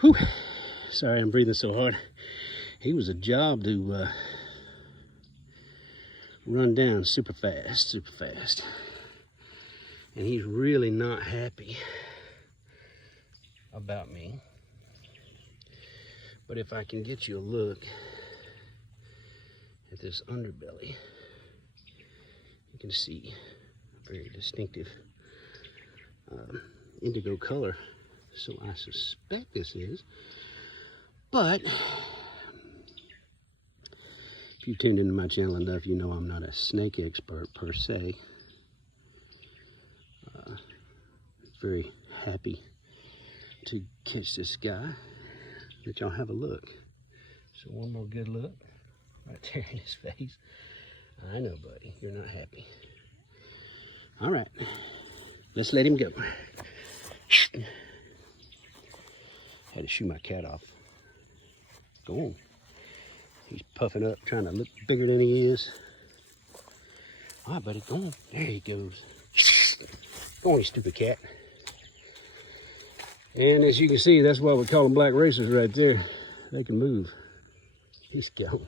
Whew. Sorry I'm breathing so hard. He was a job to run down super fast. And he's really not happy about me. But if I can get you a look at this underbelly, you can see a very distinctive indigo color. So I suspect this is. But if you've tuned into my channel enough, you know I'm not a snake expert per se. Very happy to catch this guy. Let y'all have a look. So one more good look right there in his face. I know, buddy, you're not happy. All right, let's let him go. Had to shoo my cat off. Go on. He's puffing up, trying to look bigger than he is. All right, buddy, go on. There he goes. Go on, you stupid cat. And as you can see, that's why we call them black racers right there. They can move. He's going.